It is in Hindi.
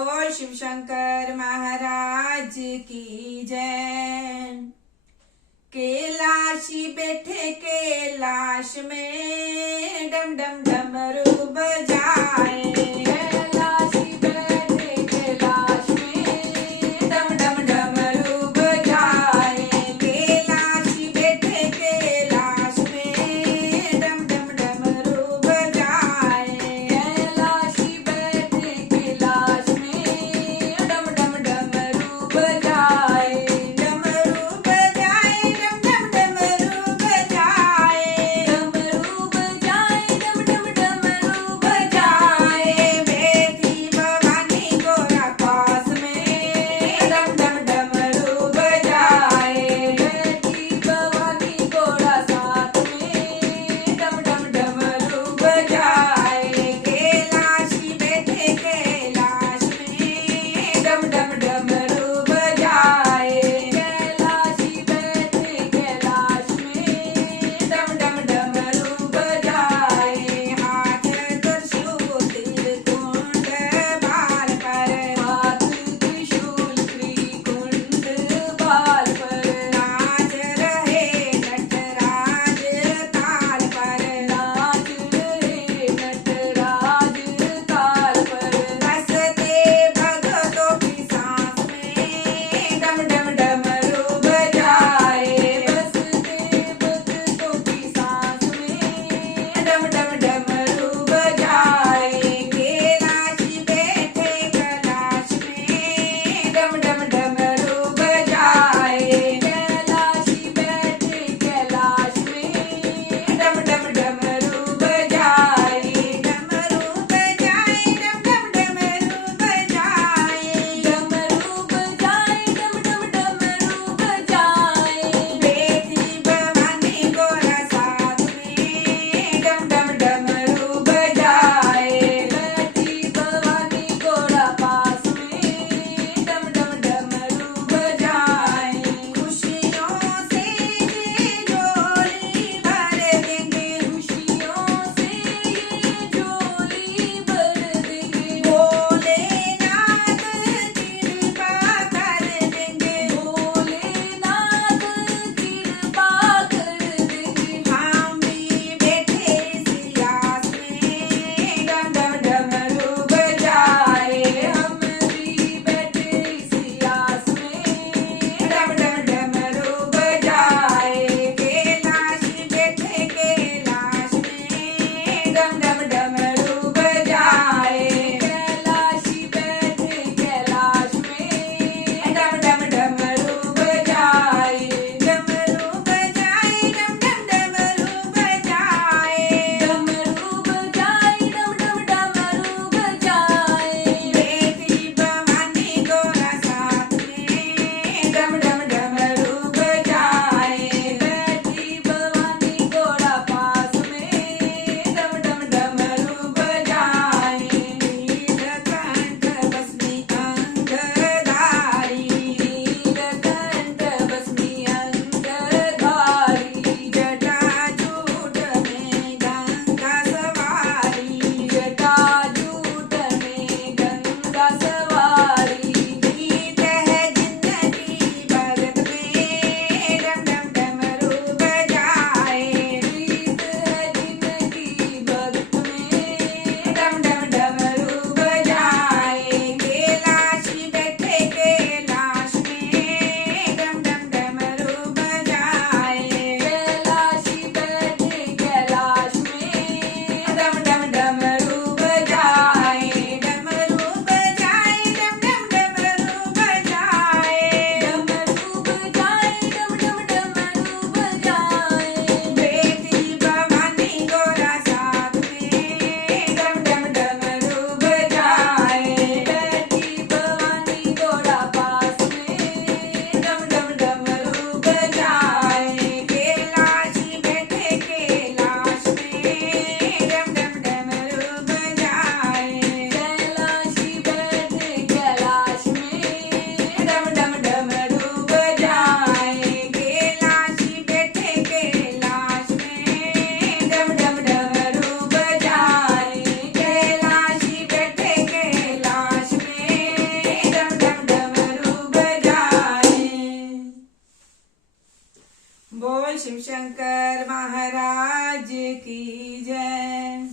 बोल शिव शंकर महाराज की जय। कैलाशी बैठे कैलाश में डम डम डमरू बजाए। कैलाशी बैठे कैलाश में डम डम डमरू बजाए। कैलाशी बैठे कैलाश में डम डम डमरू बजाए। कैलाशी बैठे कैलाश में डम डम डमरू बजाए। डमरू बजाए डम डम डमरू बजाए। डमरू बजाए डम डम डमरू बजाए। शिव शंकर महाराज की जय।